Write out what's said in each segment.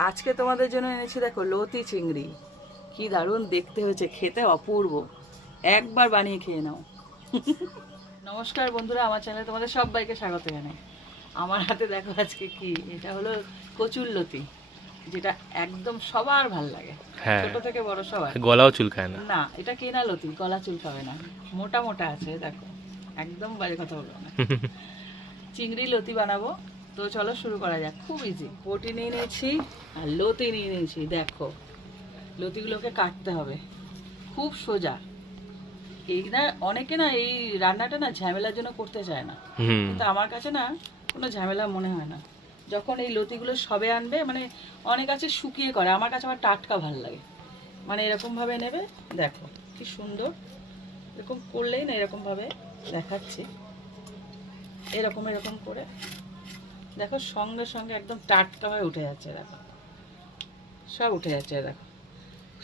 আজকে তোমাদের জন্য এনেছি দেখো লতি চিংড়ি। কি দারুণ দেখতে হয়েছে খেতে অপূর্ব। একবার বানিয়ে খেয়ে নাও। নমস্কার বন্ধুরা আমার চ্যানেলে তোমাদের সবাইকে স্বাগত জানাই। আমার হাতে দেখো আজকে কি? এটা হলো কচুর লতি যেটা একদম সবার ভালো লাগে। হ্যাঁ। ছোট থেকে বড় সবার। গলাও চুলকায় না। না এটা কেনা লতি গলা চুল খাবে না। মোটা মোটা আছে দেখো। একদম বাজে কথা বলব না। চিংড়ি লতি বানাবো। তো চলো শুরু করা যাক। খুব ইজি বটি নিয়ে নিয়েছি আর লতি নিয়ে নিয়েছি দেখো। লতিগুলোকে কাটতে হবে। খুব সোজা। এই না অনেকে না এই রান্নাটা না ঝামেলার জন্য করতে চায় না। কিন্তু আমার কাছে না কোনো ঝামেলা মনে হয় না। যখন এই লতিগুলো সবে আনবে মানে অনেক আছে শুকিয়ে করে আমার কাছে আমার টাটকা ভালো লাগে। মানে এরকমভাবে নেবে দেখো কি সুন্দর। এরকম করলেই না এরকমভাবে দেখাচ্ছি। এরকম এরকম করে। দেখো সঙ্গে সঙ্গে একদম টাটকা হয়ে উঠে যাচ্ছে দেখো। সব উঠে যাচ্ছে দেখো।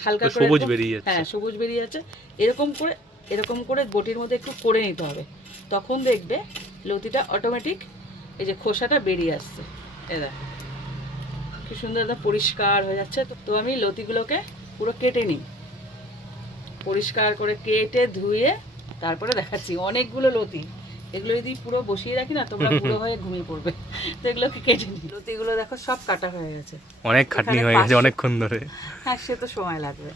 হালকা করে সবুজ বেরিয়ে যাচ্ছে। হ্যাঁ সবুজ বেরিয়ে যাচ্ছে। এরকম করে এরকম করে গটির মধ্যে একটু করে নিতে হবে। তখন দেখবে লতিটা অটোমেটিক এই যে খোসাটা বেরিয়ে আসছে। এ দেখো। কি সুন্দর একদম পরিষ্কার হয়ে যাচ্ছে। তো- তো আমি লতিগুলোকে পুরো কেটে নিই। পরিষ্কার করে কেটে ধুয়ে তারপরে দেখাচ্ছি। অনেকগুলো লতি। এগুলো যদি পুরো বসিয়ে রাখি না তোমরা পুরো হয়ে ঘুমিয়ে পড়বে। তো এগুলোকে কেটে নিই। লতিগুলো দেখো সব কাটা হয়ে গেছে। অনেক খাটনি হয়ে গেছে অনেকক্ষণ ধরে। হ্যাঁ সে তো সময় লাগবে।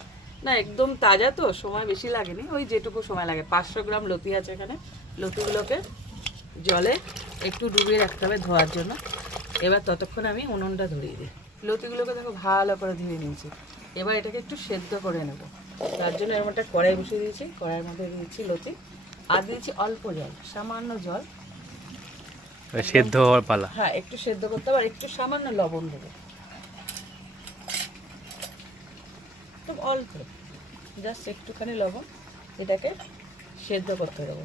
না একদম তাজা তো সময় বেশি লাগেনি ওই যেটুকু সময় লাগে। পাঁচশো গ্রাম লতি আছে এখানে। লতিগুলোকে জলে একটু ডুবিয়ে রাখতে হবে ধোয়ার জন্য। এবার ততক্ষণ আমি উনুনটা ধরিয়ে দিই। লতিগুলোকে দেখো ভালো করে ধুয়ে নিয়েছি। এবার এটাকে একটু সেদ্ধ করে নেব। তার জন্য এর মধ্যে কড়াই বসিয়ে দিয়েছি। কড়াইয়ের মধ্যে দিয়েছি লতি। আর দিয়েছি অল্প জল সামান্য জল। সেদ্ধ হওয়ার পালা। হ্যাঁ একটু সেদ্ধ করতে হবে আর একটু সামান্য লবণ দেবো। খুব অল্প জাস্ট একটুখানি লবণ এটাকে সেদ্ধ করতে দেবো।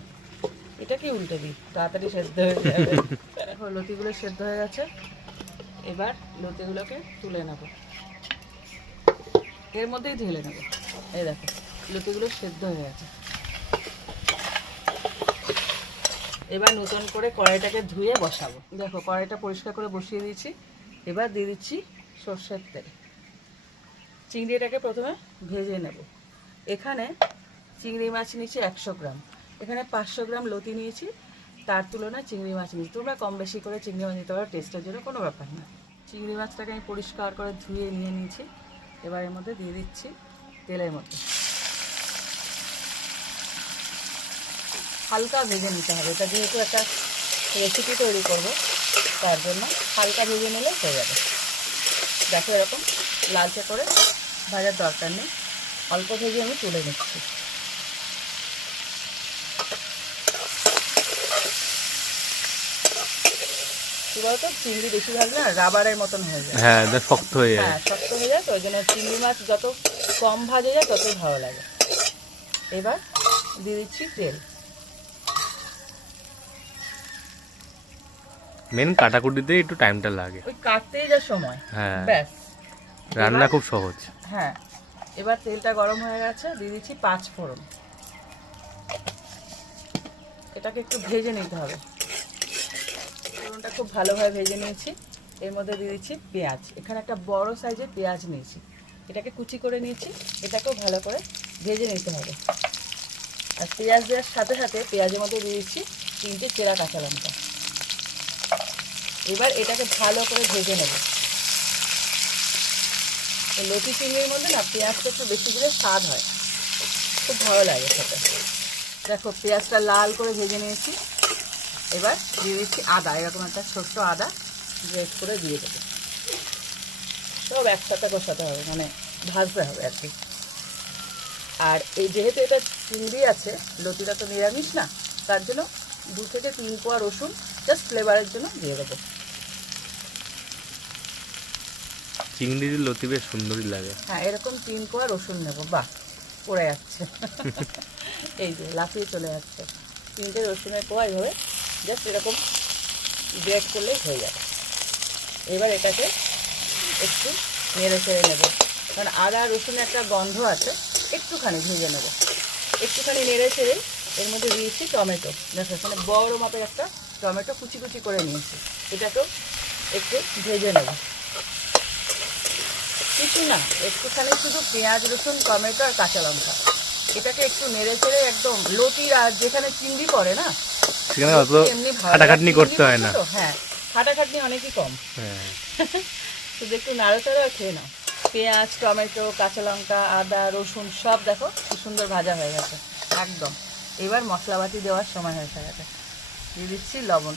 এটাকে উল্টে দিই তাড়াতাড়ি সেদ্ধ হয়ে যাবে। দেখো লতিগুলো সেদ্ধ হয়ে গেছে। এবার লতিগুলোকে তুলে নেব। এর মধ্যেই ঢেলে নেব। এই দেখো লতিগুলো সেদ্ধ হয়ে গেছে। এবার নতুন করে কড়াইটাকে ধুয়ে বসাবো। দেখো, কড়াইটা পরিষ্কার করে বসিয়ে দিয়েছি। এবার দিয়ে দিচ্ছি সর্ষের তেল। চিংড়িটাকে প্রথমে ভেজে নেব। এখানে চিংড়ি মাছ নিয়েছি একশো গ্রাম। এখানে পাঁচশো গ্রাম লতি নিয়েছি। তার তুলনায় চিংড়ি মাছ নিয়েছি। তোমরা কম বেশি করে চিংড়ি মাছ নিতে পারো টেস্টের জন্য কোনো ব্যাপার না। চিংড়ি মাছটাকে আমি পরিষ্কার করে ধুয়ে নিয়ে নিয়েছি। এবার এর মধ্যে দিয়ে দিচ্ছি তেলের মধ্যে। হালকা ভেজে নিতে হবে। এটা যেহেতু একটা রেসিপি তৈরি করব তার জন্য হালকা ভেজে নিলে হয়ে যাবে। দেখো এরকম লালচে করে ভাজার দরকার নেই। অল্প ভেজে আমি তুলে নিচ্ছি। কি বলতো? চিংড়ি বেশি ভাজলে না রাবারের মতন হয়ে যায়। হ্যাঁ শক্ত হয়ে যায়। হ্যাঁ শক্ত হয়ে যায় তো ওই জন্য চিংড়ি মাছ যত কম ভাজে যায় ততই ভালো লাগে। এবার দিয়ে দিচ্ছি তেল। মেন কাটাকুটিতে একটু টাইমটা লাগে। ওই কাটতেই যা সময়। হ্যাঁ। ব্যাস। রান্না খুব সহজ। হ্যাঁ। এবার তেলটা গরম হয়ে গেছে দিয়ে দিচ্ছি পাঁচ ফোড়ন। এটাকে একটু ভেজে নিতে হবে। ফোড়নটা খুব ভালোভাবে ভেজে নিয়েছি। এর মধ্যে দিয়ে দিচ্ছি পেঁয়াজ। এখানে একটা বড় সাইজের পেঁয়াজ নিয়েছি। এটাকে কুচি করে নিয়েছি। এটাকেও ভালো করে ভেজে নিতে হবে। আর পেঁয়াজ দেওয়ার সাথে সাথে পেঁয়াজের মধ্যে দিয়ে দিচ্ছি তিনটে চেরা কাঁচা লঙ্কা। এবার এটাকে ভালো করে ভেজে নেব। লতি চিংড়ির মধ্যে না পেঁয়াজটা একটু বেশি দিলে স্বাদ হয়। খুব ভালো লাগে খেতে। দেখো পেঁয়াজটা লাল করে ভেজে নিয়েছি। এবার দিয়ে দিচ্ছি আদা, এরকম একটা ছোট্ট আদা গ্রেট করে দিয়ে দেবো। সব একসাথে কষাতে হবে মানে ভাজতে হবে আর কি। আর এই যেহেতু এটা চিংড়ি আছে, লতিটা তো নিরামিষ না, তার জন্য দু থেকে তিন কোয়া রসুন জাস্ট ফ্লেভারের জন্য দিয়ে দেবো। চিংড়ির লতি বেশ সুন্দরই লাগে। হ্যাঁ এরকম তিন কোয়া রসুন নেব বাহ পড়ে যাচ্ছে। এই যে লাফিয়ে চলে যাচ্ছে। তিনটে রসুনের কোয়া এইভাবে জাস্ট এরকম গ্রেট করলেই হয়ে যাবে। এবার এটাকে একটু নেড়ে চেড়ে নেব। কারণ আদা রসুনের একটা গন্ধ আছে একটুখানি ভেজে নেব। একটুখানি নেড়ে চেড়ে এর মধ্যে দিয়েছি টমেটো। দেখো এখানে বড় মাপের একটা টমেটো কুচি কুচি করে নিয়েছি। এটাকেও একটু ভেজে নেব। কিছু না একটুখানি শুধু পেঁয়াজ রসুন টমেটো আর কাঁচা লঙ্কা। এটাকে একটু নেড়ে চেড়ে একদম লতির আর যেখানে চিংড়ি পড়ে না সেখানে অত খাটাখাটনি করতে হয় না। হ্যাঁ খাটাখাটনি অনেকই কম। হ্যাঁ। শুধু একটু নাড়াচাড়া খেয়ে নাও। পেঁয়াজ টমেটো কাঁচা লঙ্কা আদা রসুন সব দেখো কি সুন্দর ভাজা হয়ে গেছে। একদম। এবার মশলাপাতি দেওয়ার সময় হয়ে গেছে। দিয়ে দিচ্ছি লবণ।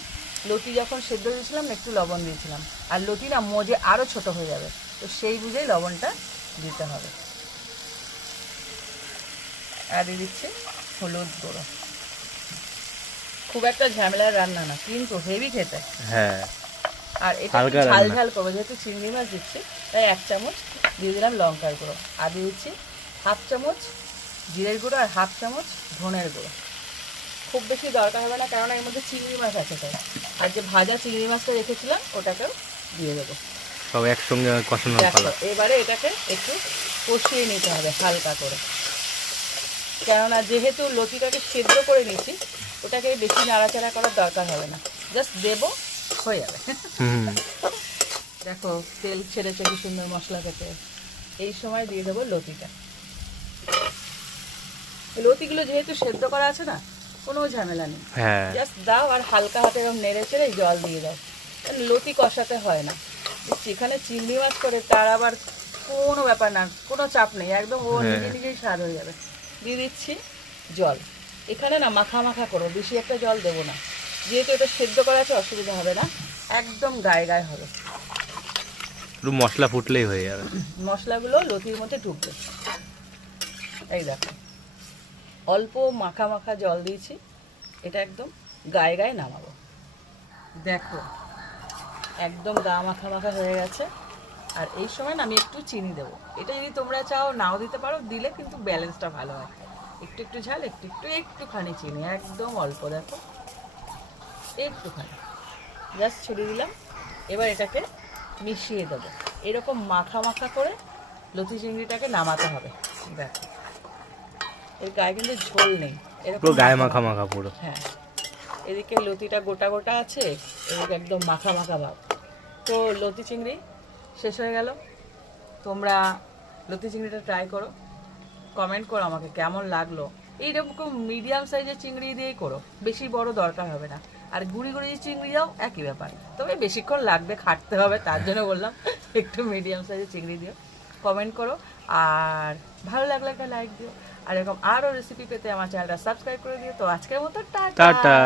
লতি যখন সেদ্ধ দিয়েছিলাম একটু লবণ দিয়েছিলাম। আর লতি না মজে আরও ছোট হয়ে যাবে। তো সেই বুঝেই লবণটা দিতে হবে। আর দিয়ে দিচ্ছি হলুদ গুঁড়ো। খুব একটা ঝামেলার রান্না না কিন্তু হেভি খেতে। হ্যাঁ। আর এটা ঝাল। ঝাল করব যেহেতু চিংড়ি মাছ দিচ্ছি তাই এক চামচ দিয়ে দিলাম লঙ্কার গুঁড়ো। আর দিয়ে দিচ্ছি হাফ চামচ জিরের গুঁড়ো আর হাফ চামচ ধনের গুঁড়ো। খুব বেশি দরকার হবে না কারণ এর মধ্যে চিংড়ি মাছ আছে তাই আর যে ভাজা চিংড়ি মাছটা রেখেছিলাম ওটাকেও দিয়ে দেবো। সব একসঙ্গে কষানো দেখো এবারে এটাকে একটু কষিয়ে নিতে হবে হালকা করে। কেননা যেহেতু লতিটাকে সেদ্ধ করে নিয়েছি ওটাকে বেশি নাড়াচাড়া করার দরকার হবে না। জাস্ট দেবো হয়ে যাবে। দেখো তেল ছেড়েছে কি সুন্দর মশলা খেতে। এই সময় দিয়ে দেবো লতিটা। লতিগুলো যেহেতু সেদ্ধ করা আছে না কোনো ঝামেলা নেই। হ্যাঁ। জাস্ট দাও আর হালকা হাতে এরকম নেড়ে চেড়ে জল দিয়ে দাও। কারণ লতি কষাতে হয় না। যেখানে চিংড়ি মাছ করে তার আবার কোনো ব্যাপার না কোনো চাপ নেই। একদম ও হ্যাঁ। নিজে নিজেই স্বাদ হয়ে যাবে। দিয়ে দিচ্ছি জল। এখানে না মাখা মাখা করো বেশি একটা জল দেবো না। যেহেতু এটা সেদ্ধ করা আছে অসুবিধা হবে না। একদম গায়ে গায়ে হবে। একটু মশলা ফুটলেই হয়ে যাবে। মশলাগুলো লতির মধ্যে ঢুকবে। এই দেখো। অল্প মাখা মাখা জল দিয়েছি। এটা একদম গায়ে গায়ে নামাবো। দেখো, একদম গা মাখা মাখা হয়ে গেছে। আর এই সময় না আমি একটু চিনি দেবো। এটা যদি তোমরা চাও, নাও দিতে পারো, দিলে কিন্তু ব্যালেন্সটা ভালো হয়। একটু একটু ঝাল, একটু একটু, একটুখানি চিনি, একদম অল্প, দেখো। একটুখানি। জাস্ট ছড়িয়ে দিলাম। এবার এটাকে মিশিয়ে দেবো। এরকম মাখা মাখা করে লতি চিংড়িটাকে নামাতে হবে। দেখো। এর গায়ে কিন্তু ঝোল নেই। পুরো গায়ে মাখা মাখা পুরো। হ্যাঁ। এদিকে লতিটা গোটা গোটা আছে এদিকে একদম মাখা মাখা ভাব। তো লতি চিংড়ি শেষ হয়ে গেল। তোমরা লতি চিংড়িটা ট্রাই করো। কমেন্ট করো আমাকে কেমন লাগল। এইরকম মিডিয়াম সাইজের চিংড়ি দিয়েই করো। বেশি বড় দরকার হবে না। আর গুড়ি গুড়ি চিংড়ি দাও একই ব্যাপার। তবে বেশিক্ষণ লাগবে খাটতে হবে তার জন্য বললাম একটু মিডিয়াম সাইজের চিংড়ি দিও। কমেন্ট করো। আর ভালো লাগলে একটা লাইক দিও। আর এরকম আরও রেসিপি পেতে আমার চ্যানেলটা সাবস্ক্রাইব করে দিও। তো আজকের মতো টাটা।